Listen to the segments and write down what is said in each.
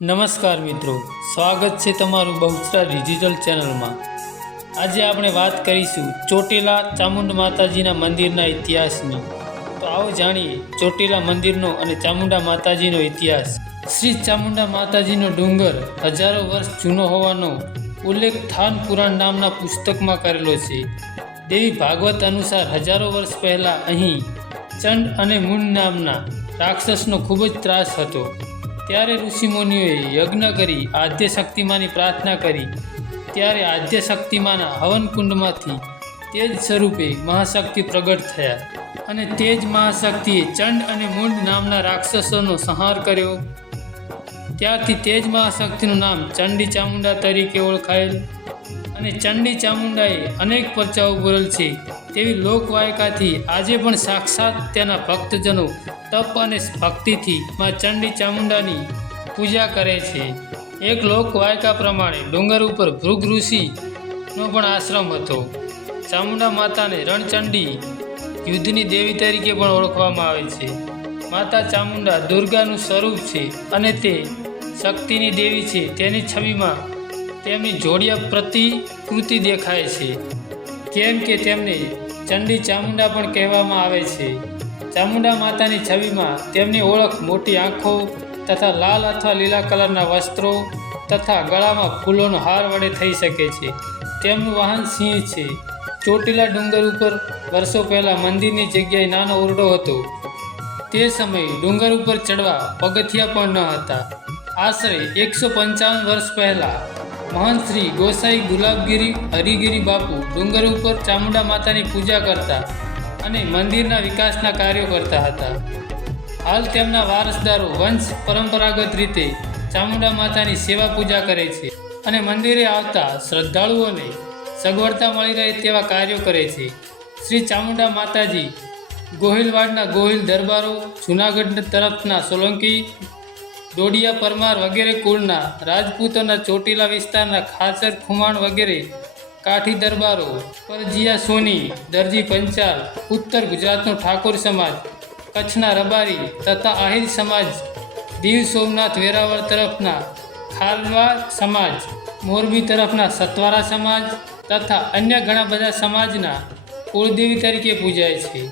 નમસ્કાર મિત્રો, સ્વાગત છે તમારું બહુચરા ડિજિટલ ચેનલમાં। આજે આપણે વાત કરીશું ચોટીલા ચામુંડા માતાજીના મંદિરના ઇતિહાસની। તો આવો જાણીએ ચોટીલા મંદિરનો અને ચામુંડા માતાજીનો ઇતિહાસ। શ્રી ચામુંડા માતાજીનો ડુંગર હજારો વર્ષ જૂનો હોવાનો ઉલ્લેખ થાન પુરાણ નામના પુસ્તકમાં કરેલો છે। દેવી ભાગવત અનુસાર હજારો વર્ષ પહેલાં અહીં ચંડ અને મુંડ નામના રાક્ષસનો ખૂબ જ ત્રાસ હતો। ત્યારે ઋષિમુનિઓએ યજ્ઞ કરી આદ્ય શક્તિમાની પ્રાર્થના કરી। ત્યારે આદ્ય શક્તિમાના હવનકુંડમાંથી તેજ સ્વરૂપે મહાશક્તિ પ્રગટ થયા અને તેજ મહાશક્તિએ ચંડ અને મુંડ નામના રાક્ષસોનો સંહાર કર્યો। ત્યારથી તેજ મહાશક્તિનું નામ ચંડી ચામુંડા તરીકે ઓળખાયેલ અને ચંડી ચામુંડાએ અનેક પરચાઓ બોલેલ છે તેવી લોકવાયકાથી આજે પણ સાક્ષાત તેના ભક્તજનો તપ અને ભક્તિથી માં ચંડી ચામુંડાની પૂજા કરે છે। એક લોકવાયકા પ્રમાણે ડુંગર ઉપર ભૃગ ઋષિનો પણ આશ્રમ હતો। ચામુંડા માતાને રણચંડી યુદ્ધની દેવી તરીકે પણ ઓળખવામાં આવે છે। માતા ચામુંડા દુર્ગાનું સ્વરૂપ છે અને તે શક્તિની દેવી છે। તેની છબીમાં તેમની જોડિયા પ્રતિકૃતિ દેખાય છે, કેમ કે તેમને ચંડી ચામુંડા પણ કહેવામાં આવે છે। ચામુંડા માતાની છબીમાં તેમની ઓળખ મોટી આંખો તથા લાલ અથવા લીલા કલરના વસ્ત્રો તથા ગળામાં ફૂલોનો હાર વડે થઈ શકે છે। તેમનું વાહન સિંહ છે। ચોટીલા ડુંગર ઉપર વર્ષો પહેલાં મંદિરની જગ્યાએ નાનો ઓરડો હતો। તે સમયે ડુંગર ઉપર ચડવા પગથિયા પણ ન હતા। આશરે 155 વર્ષ પહેલાં મહંત શ્રી ગોસાઈ ગુલાબગીરી હરિગીરી બાપુ ડુંગર ઉપર ચામુંડા માતાની પૂજા કરતા અને મંદિરના વિકાસના કાર્યો કરતા હતા। હાલ તેમના વારસદારો વંશ પરંપરાગત રીતે ચામુંડા માતાની સેવા પૂજા કરે છે અને મંદિરે આવતા શ્રદ્ધાળુઓને સગવડતા મળી રહે તેવા કાર્યો કરે છે। શ્રી ચામુંડા માતાજી ગોહિલવાડના ગોહિલ દરબારો, જૂનાગઢ તરફના સોલંકી, ડોડિયા પરમાર વગેરે કુળના રાજપૂતોના, ચોટીલા વિસ્તારના ખાચર ખુમાણ વગેરે કાઠી દરબારો, પરજીયા સોની, દરજી પંચાલ, ઉત્તર ગુજરાતનો ઠાકોર સમાજ, કચ્છના રબારી તથા આહિર સમાજ, દીવ સોમનાથ વેરાવળ તરફના ખારવા સમાજ, મોરબી તરફના સતવારા સમાજ તથા અન્ય ઘણા બધા સમાજના કુળદેવી તરીકે પૂજાય છે।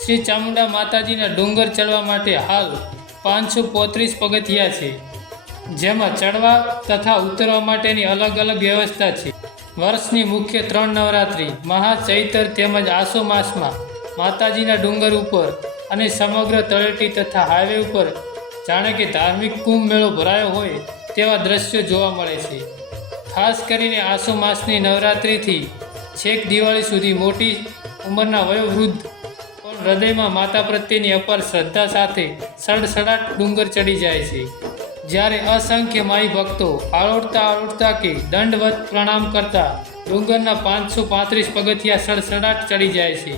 શ્રી ચામુંડા માતાજીના ડુંગર ચડવા માટે હાલ 535 પગથિયા છે, જેમાં ચડવા તથા ઉતરવા માટેની અલગ અલગ વ્યવસ્થા છે। વર્ષની મુખ્ય 3 નવરાત્રિ મહા, ચૈતર તેમજ આસો માસમાં માતાજીના ડુંગર ઉપર અને સમગ્ર તળેટી તથા હાઈવે ઉપર જાણે કે ધાર્મિક કુંભ મેળો ભરાયો હોય તેવા દ્રશ્યો જોવા મળે છે। ખાસ કરીને આસો માસની નવરાત્રિથી છેક દિવાળી સુધી મોટી ઉંમરના વયોવૃદ્ધ પણ હૃદયમાં માતા પ્રત્યેની અપાર શ્રદ્ધા સાથે સડસડાટ ડુંગર ચડી જાય છે। જ્યારે અસંખ્ય માઈ ભક્તો આળોટતા કે દંડવત પ્રણામ કરતા ડુંગરના 535 પગથિયા સડસડાટ ચડી જાય છે।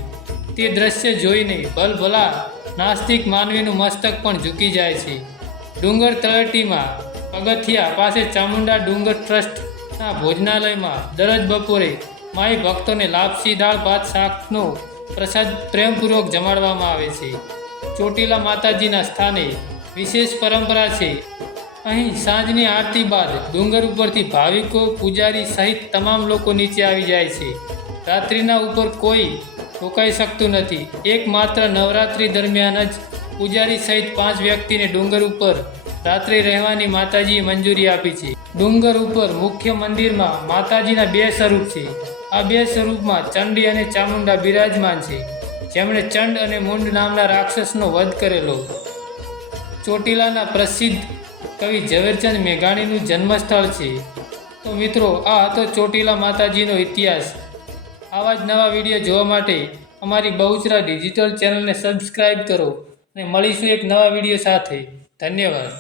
તે દ્રશ્ય જોઈને ભલભલા નાસ્તિક માનવીનું મસ્તક પણ ઝૂકી જાય છે। ડુંગર તળેટીમાં પગથિયા પાસે ચામુંડા ડુંગર ટ્રસ્ટના ભોજનાલયમાં દરરોજ બપોરે માઈ ભક્તોને લાપસી, દાળ ભાત, શાકનો પ્રસાદ પ્રેમપૂર્વક જમાડવામાં આવે છે। ચોટીલા માતાજીના સ્થાને વિશેષ પરંપરા છે। અહીં સાંજની આરતી બાદ ડુંગર ઉપરથી ભાવિકો, પૂજારી સહિત તમામ લોકો નીચે આવી જાય છે। રાત્રિના ઉપર કોઈ રોકાઈ શકતું નથી। એકમાત્ર નવરાત્રિ દરમિયાન જ પૂજારી સહિત 5 વ્યક્તિને ડુંગર ઉપર રાત્રે રહેવાની માતાજીએ મંજૂરી આપી છે। ડુંગર ઉપર મુખ્ય મંદિરમાં માતાજીના 2 સ્વરૂપ છે। આ 2 સ્વરૂપમાં ચંડી અને ચામુંડા બિરાજમાન છે, જેમણે ચંડ અને મુંડ નામના રાક્ષસનો વધ કરેલો। ચોટીલાના પ્રસિદ્ધ કવિ ઝવેરચંદ મેઘાણીનું જન્મસ્થળ છે। તો મિત્રો, આ હતો ચોટીલા માતાજીનો ઇતિહાસ। આવા જ નવા વિડીયો જોવા માટે અમારી બહુચરા ડિજિટલ ચેનલને સબસ્ક્રાઈબ કરો અને મળીશું એક નવા વિડીયો સાથે। ધન્યવાદ।